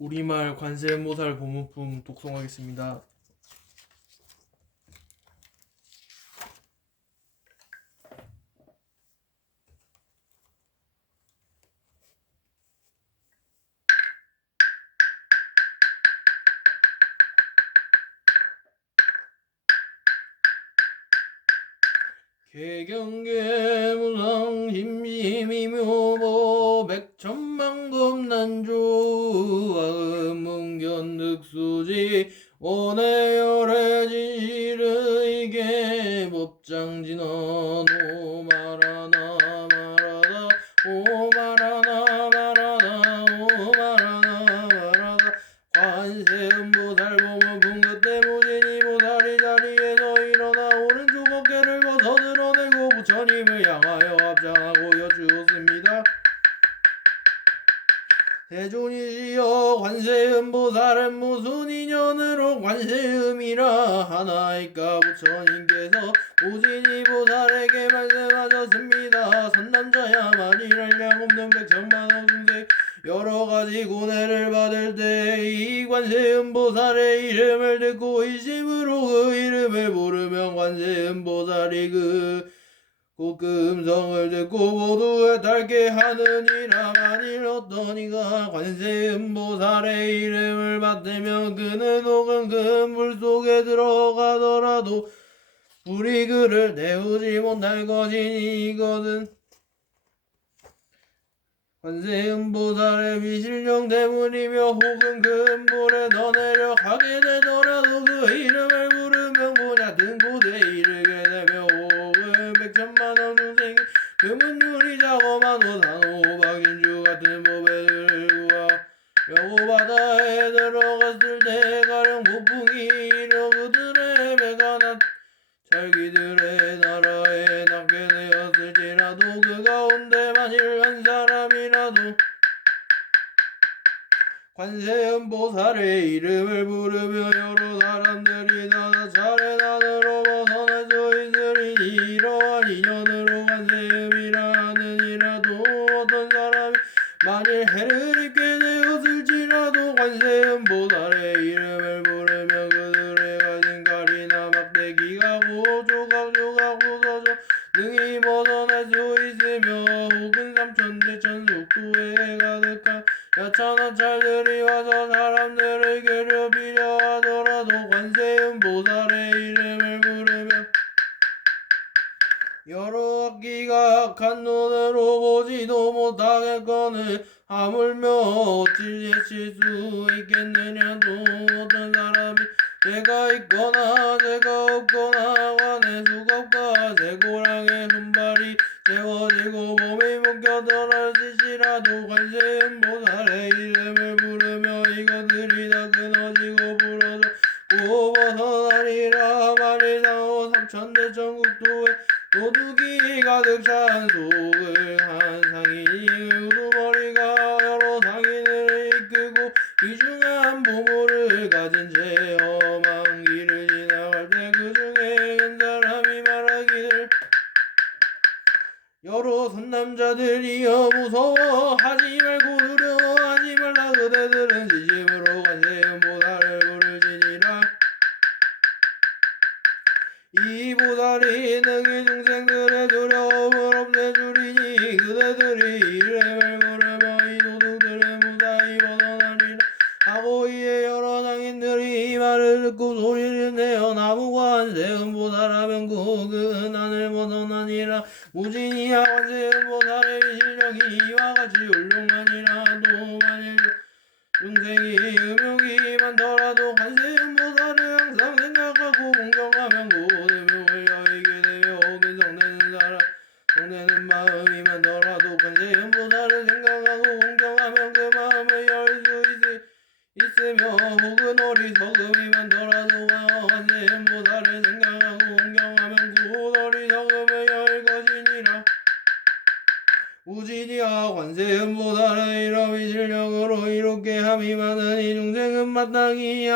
우리말 관세음보살 보문품 독송하겠습니다. 개경계무상 심심이묘보 백천만금난주 아음문견득수지 원해열의 진실의게 법장진언 오마라나 마라다 오마라나 마라다 오마라나 마라다 관세음보살 보문품 그때 무진이 보살이 자리에서 일어나 오른쪽 어깨를 벗어 드러내고 부처님을 향하여 합장하고 여쭈었습니다. 대존이시여 관세음보살은 무슨 인연으로 관세음이라 하나이까. 부처님께서 무진이 보살에게 말씀하셨습니다. 선남자야 만일할 없는 백천만억 중생 여러가지 고뇌를 받을 때 이 관세음보살의 이름을 듣고 의심으로 그 이름을 부르면 관세음보살이 그 음성을 듣고 모두 해탈게 하느니라. 만일 어떤 이가 관세음보살의 이름을 받으면 그는 혹은 그 물속에 들어가더라도 불이 그를 내우지 못할 것이니 이것은 관세음보살의 비실령 때문이며 혹은 그 음볼에 더 내려가게 되더라도 그 이름을 부르면 뭐냐 든 곳에 이르게 되며 혹은 백천만원 중생이 금은유리 자거만 호산호박인주 같은 법에 들구하 여고바다에 들어갔을 때 가령 폭풍이 일어 그들의 배가 찰기들의 나라에 낫게 되었을지라도 그 가운데 만일 한 사람이라도 관세음보살의 이름을 부르며 여러 사람들이 다 차례단으로 벗어날 수 있으리니 이러한 인연으로 관세음이라 하느니라도 어떤 사람이 만일 해를 입게 되었을지라도 관세음보살의 이름을 부르며 그들의 가진 칼이나 막대기가 조각조각 부서져 등이 벗어날 수 있으며 혹은 삼천대천 속도에 가득한 야찬화찰들이 와서 사람들을 괴롭히려 하더라도 관세음보살의 이름을 부르며 여러 악기가 악한 눈으로 보지도 못하겠거늘 하물며 어찌 제칠 수 있겠느냐. 또 어떤 사람이 죄가 있거나 죄가 없거나 관의 수갑과 쇠고랑의 손발이 세워지고 몸이 묶여들어지시라도 관세음보살의 이름을 부르며 이것들이 다 끊어지고 부러져 벗어나리라. 만일 상호 삼천대천국도에 도둑이 가득 찬 속을 한 상인이 우두머리가 여러 상인을 이끌고 귀중한 보물을 가진 채 험한 길을 지나갈 때 그 중에 한 사람이 말하기를 여러 선남자들이여 무서워하지 말고 두려워하지 말라. 그대들은 진심으로 관세음보살을 부르시니라. 이 보살이 능히 중생들의 두려움을 없애주리니 그대들이 이름을 부르며 이 도둑들은 무사히 벗어나리라 하고 이에 여러 장인들이 이 말을 듣고 소리를 내어 나무가 관세음보살하면 그 난을 벗어나니라. 무진이야 관세음보살의 실력이 이와 같이 훌륭하니라. 또 만일 중생이 음욕이 많더라도 관세음보살을 항상 생각하고 공경하면 고대명을 여의게 되며 혹은 성내는 마음이 많더라도 관세음보살을 생각하고 공경하면 그 마음을 열 수 있으며 혹은 어리석음이 많더라도 관세음보살을 생각하고 공경하면 곧 어리석음을 열 것이니라. 무진이야 관세음보살의 이러한 실력으로 이롭게 함이 많은 이 중생은 마땅히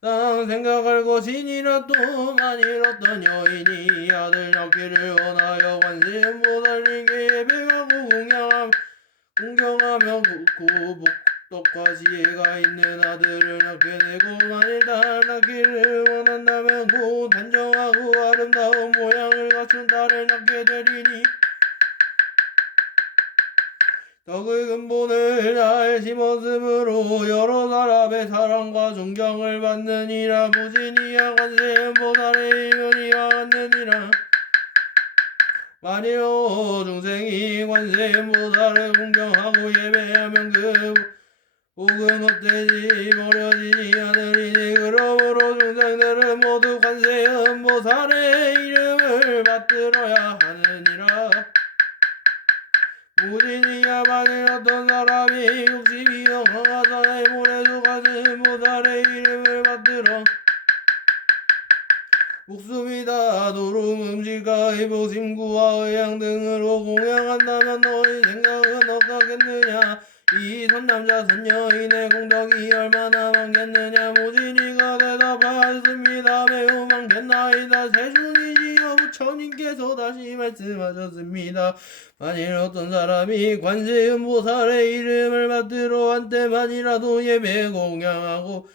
땅 생각할 것이니라. 또 만일 어떤 여인이 아들 낳기를 원하여 관세음보살님께 예배하고 공경하며 떡과 지혜가 있는 아들을 낳게 되고 만일 딸 낳기를 원한다면 곧 단정하고 아름다운 모양을 갖춘 딸을 낳게 되리니 떡의 근본을 잘 심었으므로 여러 사람의 사랑과 존경을 받느니라. 무진이야 관세음 보살의 이면이와 같느니라. 만일 중생이 관세음 보살을 공경하고 예배하면 그 복은 헛되지 버려지지 않으리니 그러므로 중생들은 모두 관세음 보살의 이름을 받들어야 하느니라. 무진이야 만일 어떤 사람이 욕심이 강하다 해모래도 관세음 보살의 이름을 받들어 목숨이 닿도록 음식과 의복, 심구와 의향 등으로 공양한다면 너희 생각은 어떻겠느냐? 이 선남자 선여인의 공덕이 얼마나 많겠느냐? 무진이가 대답하였습니다. 매우 많겠나이다. 세존이시여 부처님께서 다시 말씀하셨습니다. 만일 어떤 사람이 관세음 보살의 이름을 받들어 한때만이라도 예배 공양하고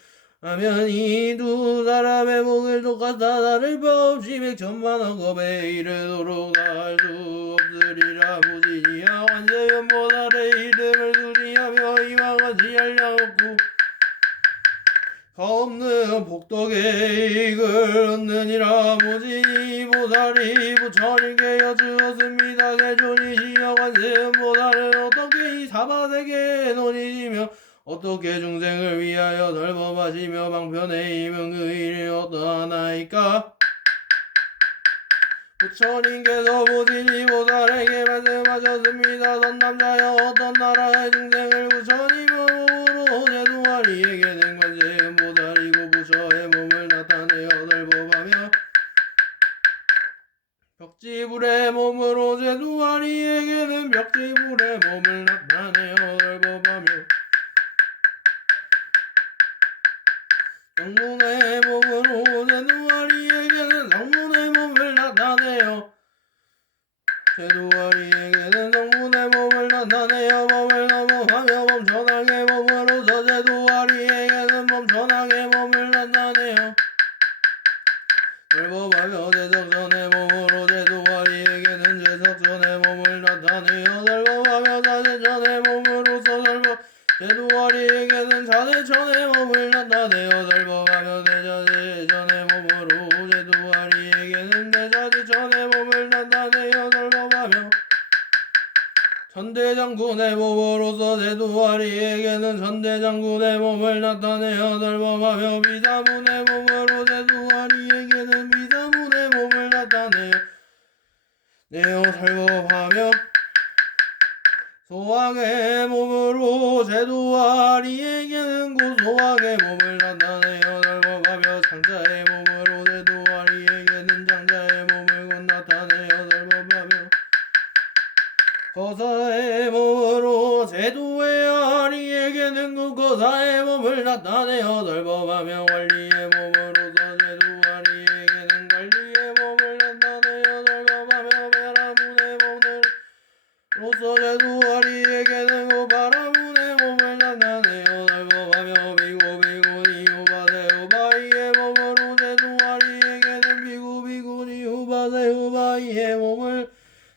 하면 이 두 사람의 목을 똑같아 다를 바 없이 백천만억 업에 이르도록 할 수 없으리라. 무진이야 관세음 보살의 이름을 수리하며 이와 같이 알려놓고 가없는 복덕의 이익을 얻느니라. 무진이 보살이 부처님께 여쭈었습니다. 세존이시여 관세음 보살은 어떻게 이 사바세계에 논이시며 어떻게 중생을 위하여 넓어하시며 방편에 임은 그 일이 어떠하나이까? 부처님께서 무진이 보살에게 말씀하셨습니다. 선남자여 어떤 나라의 중생을 부처님으로 제도하리에게는 관세음 보살이고 부처의 몸을 나타내어 넓어가며 벽지불의 몸으로 제도하리에게는 벽지불의 몸을 나타내어 넓어가며 성문의 몸으로 제도하리에게는 성문의 몸을 나타내어 제도하리에게는 성문의 몸을 나타내어 몸을 넘어가며 범천왕의 몸으로서 제도하리에게는 범천왕의 몸을 나타내어 넓어가며 제석전의 몸으로 제도하리에게는 제석전의 몸을 나타내어 넓어가며 자세전의 몸으로서 제도하리에게는 자세천의 몸을 나타내어 넓어가며 대자세천의 몸으로 제도하리에게는 대자세천의 몸을 나타내어 넓어가며 천대장군의 몸으로서 제도하리에게는 천대장군의 몸을 나타내어 넓어가며 비사문의 몸으로 제도하리에게는 비사문의 몸을 나타내어 넓어가며 소왕의 몸으로 제도하리에게는 고소왕의 몸을 나타내어 넓어가며 장자의 몸으로 제도하리에게는 장자의 몸을 곧 나타내어 넓어가며 거사의 몸으로 제도하리에게는 그 거사의 몸을 나타내어 넓어가며 관리의 몸으로서 제도하리에게는 관리의 몸을 나타내어 넓어가며 베라문의 몸을 로서 제도하리에게는 그 바라문의 몸을 나타내어 넓어가며 비고비고니 후바세 후바이의 몸으로 제도하리에게는 비고비고니 후바세 후바이의 몸을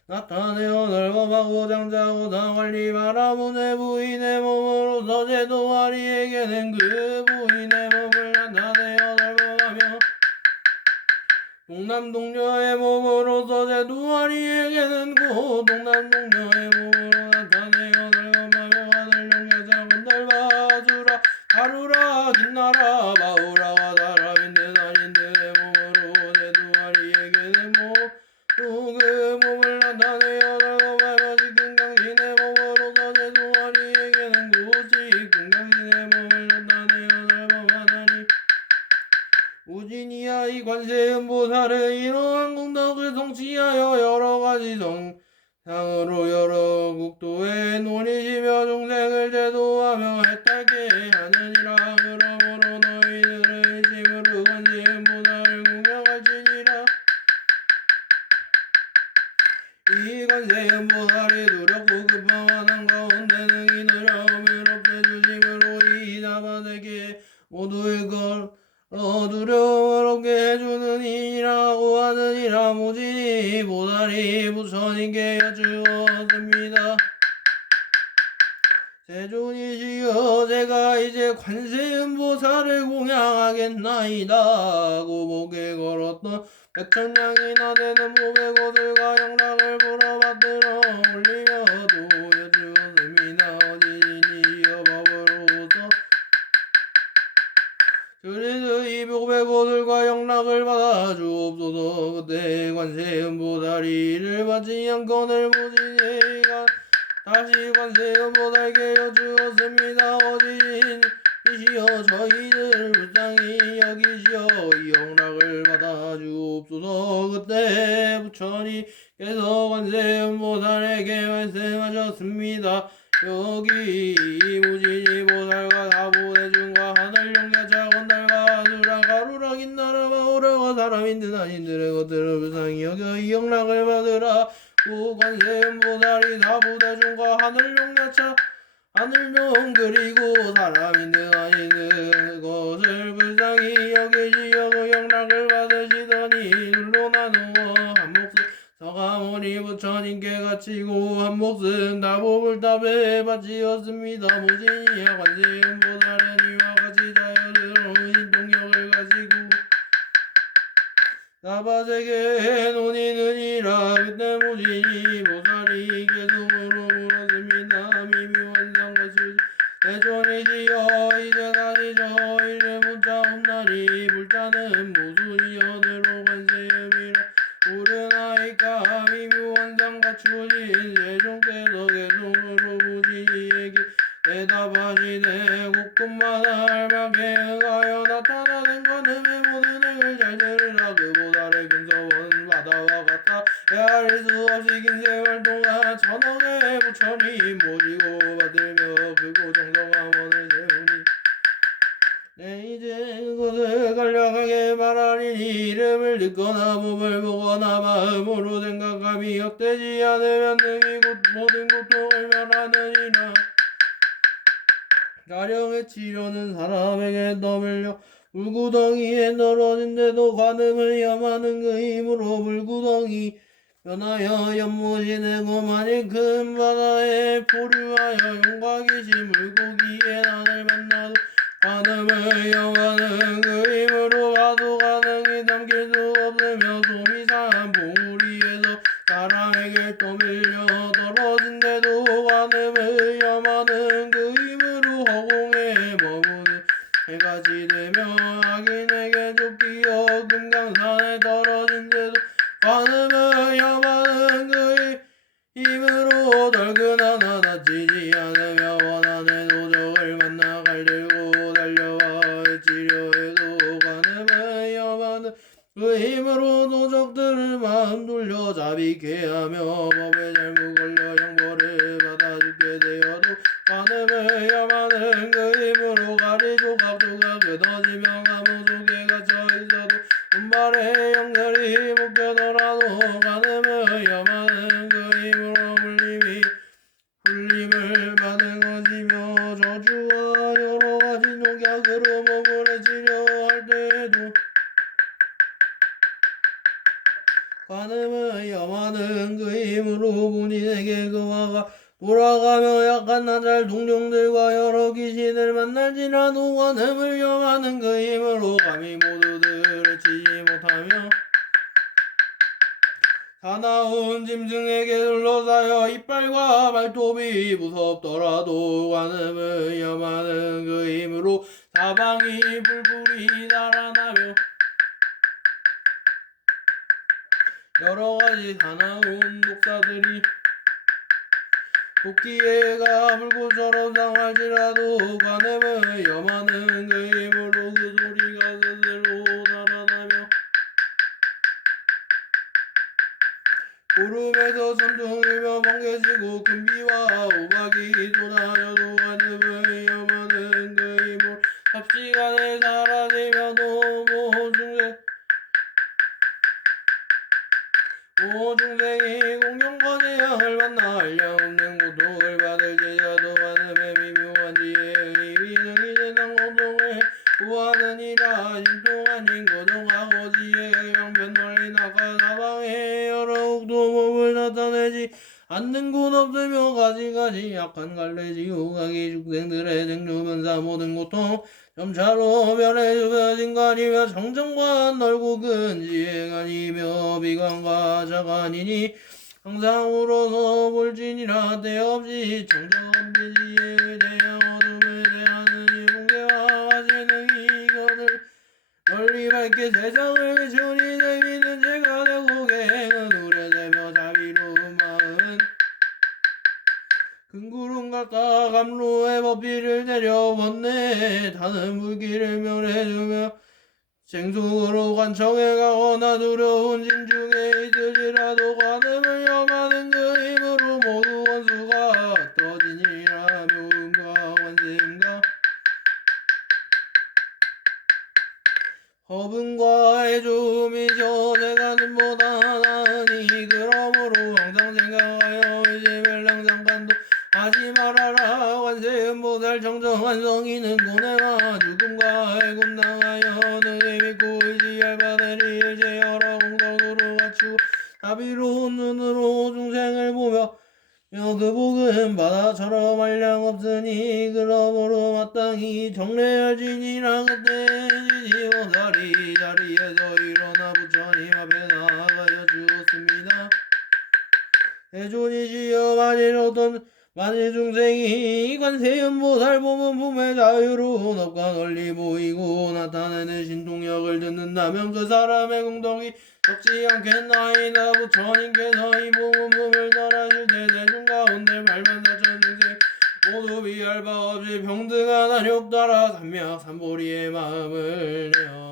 나타내어 넓어가고 장자고 당관리 바라문의 부인의 몸으로서 제도하리에게는 그 부인의 몸을 나타내어 넓어가며 동남동녀의 몸으로서 제도하리에게는 곧 동남동녀의 몸으로 나타내어 넓어가며 하늘룡여자 곤달바주라 가루라 긴나라 바우라와 다라빈드 나린드의 몸으로 제도하리에게는 모두 그 몸을 나타내어 넓어가며 직등강신의 몸으로서 제도하리에게는 곧 직등강신의 몸을 나타내어 넓어가다니 무진이야 이 관세음 보살은 이러한 공덕을 성취하여 여러가지 성상으로 여러 국도에 논이시며 중생을 제도하며 해탈게 하느니라. 그러므로 너희들의 힘으로 관세음 보살을 공경할지니라. 이 관세음 보살이 두렵고 급한 환난 가운데 능히 두려움을 없애주심을 모두의 걸 두려움을 없게 해주느니라고 하느니라. 모진이 보살이 부처님께 여쭈었습니다. 세존이시여, 제가 이제 관세음보살을 공양하겠나이다. 고목에 걸었던 백천량이나 되는 몸의 것들과 영락을 불어받들어 올리며도 여쭈었습니다. 어지니여 법으로서 그래서 이 몸의 것들과 영락을 받아 주옵소서. 그때 관세음보살이 이를 받지 않거늘 모진이가 다시 관세음보살께 여쭈었습니다. 어지니시여, 저희들을 불쌍히 여기시어 이 영락을 받아 주옵소서. 그때 부처님께서 관세음보살에게 말씀하셨습니다. 여기 무진이 보살과 다보대중과 하늘용야차 건달과 수라 가루라 긴나라마 오라가 사람인들 아닌들의 것들을 불쌍히 여겨 이 영락을 받으라. 그 관세음보살이 다보대중과 하늘용야차 하늘용 그리고 사람인들 아닌들 것을 불쌍히 여기시어 그 영락을 받으시더니 둘로 나누어 한 목숨 서가모니 부처님께 갇히고 한 목숨 다보불답에 바치었습니다. 모진이야 관세음보살은 이와 같이 자유로운 인동력을 가지고 나바세계 논의느니라. 그때 모진이 보살이 계속으로 물었습니다. 미미원상과 수지 대존이시여, 이제 다시 저희를 묻자옵나니 불자는 무슨 이언으로 관세음이라 부르나이까. 미미원상과 추진 세종께서 계속으로 모진이에게 대답하시되 곳곳마다 알맞게 응하여 나타나는 관음의 모든 행을 잘 들으라. 그보다를 근서원 바다와 같아 헤아릴 수 없이 긴 세월 동안 천억의 부처님 모시고 받들며 그고 정성한 원을 세우니 내 이제 그것을 간략하게 말하리니 이름을 듣거나 몸을 보거나 마음으로 생각함이 헛되지 않으면 능히 모든 고통을 멸하느니라. 가령의 치료는 사람에게 떠밀려 물구덩이에 떨어진데도 관음을 염하는 그 힘으로 물구덩이 변하여 연못이 되고 만일 큰 바다에 포류하여 용과 귀신 물고기의 난을 만나도 관음을 염하는 그 힘으로 가도 가능히 삼킬 수 없으며 소미산 봉우리에서 사람에게 떠밀려 떨어진데도 관음을 염하는 그 힘으로 허공에 머무는 해같이 되며 악인에게 쫓기어 금강산에 떨어진데도 관음을 염하는 그 힘으로 덜그나나 다치지 않으며 원하는 도적을 만나 칼 들고 달려와 치료해도 관음을 염하는 그 힘으로 도적들을 마음 돌려 자비케 하며 법에 잘못 걸려 형벌을 받아 죽게 되어도 관음을 염하는 그 힘으로 가리 조각조각 끊어지며 감옥 속에 갇혀 있어도 운발의 영절이 묶여더라도 관음을 염하는 그 힘으로 풀림을 받은 것이며 저주와 여러가지 녹약으로 몸을 치료할 때에도 관음을 염하는 그 힘으로 본인에게 그와가 돌아가며 약한 나잘 동정들과 여러 귀신을 만날지라도 관음을 염하는 그 힘으로 감히 모두들을 치지 못하며 사나운 짐승에게 둘러싸여 이빨과 발톱이 무섭더라도 관음을 염하는 그 힘으로 사방이 불불이 달아나며 여러가지 사나운 독사들이 도끼에가 불꽃처럼 상할지라도 관음을 염하는 그 힘으로 그 소리가 스스로 달아나며 구름에서 천둥이며 번개치고 큰 비와 우박이 쏟아져도 관음을 염하는 그 힘으로 삽시간에 사라지며도 모중생이 공경과 재앙을 만나 한량없는 고통을 받을지라도 관음의 미묘한 지혜의 비능이 세상 고통을 보하느니라. 신통한 인거동하 거지에 양편 널리 나가 사방에 여러 옥도 몸을 나타내지 않는 곳 없으며 가지가지 약한 갈래지 우각이 죽생들의 생주변사 모든 고통 점차로 변해 주벼진 간이며 정정과 넓고 큰 지혜간이며 비관과 자간이니 항상 울어서 볼지니라 때없이 정정없는 지혜에 대한 어둠에 대하는 이 공개와 가시는 이견을 널리 밝게 세상을 비추니 재미는 제가 되고 계행은 우려되며 자비로운 마음은 큰 구름 같아 감로의 법비를 내려번네 다는 불길을 멸해주며 생속으로 관청에 가거나 두려운 진중에 있으리라도 관음을 염하는 그 힘으로 모두 원수가 떠지니라. 묘음과 관세음과 허분과 해줌이 저세가는 보다 나으니 그러므로 항상 생각하여 이제 멸랑장관도 하지 말아라. 관세음보살 정정한 성인은 고뇌와 죽음과 해군당하여 능히 믿고 의지할 바되니 이제 여러 공덕으로 갖추고 자비로운 눈으로 중생을 보며 그 복은 바다처럼 한량 없으니 그러므로 마땅히 정례할지니라. 그때 지지보살이 자리에서 일어나 부처님 앞에 나아가여 주었습니다. 대존이시여 만일 중생이 관세음보살 보문 품의 자유로운 업과 널리 보이고 나타내는 신통력을 듣는다면 그 사람의 공덕이 적지 않겠나이다. 부처님께서 이 보문 품을 전하실 때 대중 가운데 84,000 중생 모두 비할 바 없이 평등한 한욕 따라 삼약 삼보리의 마음을 내어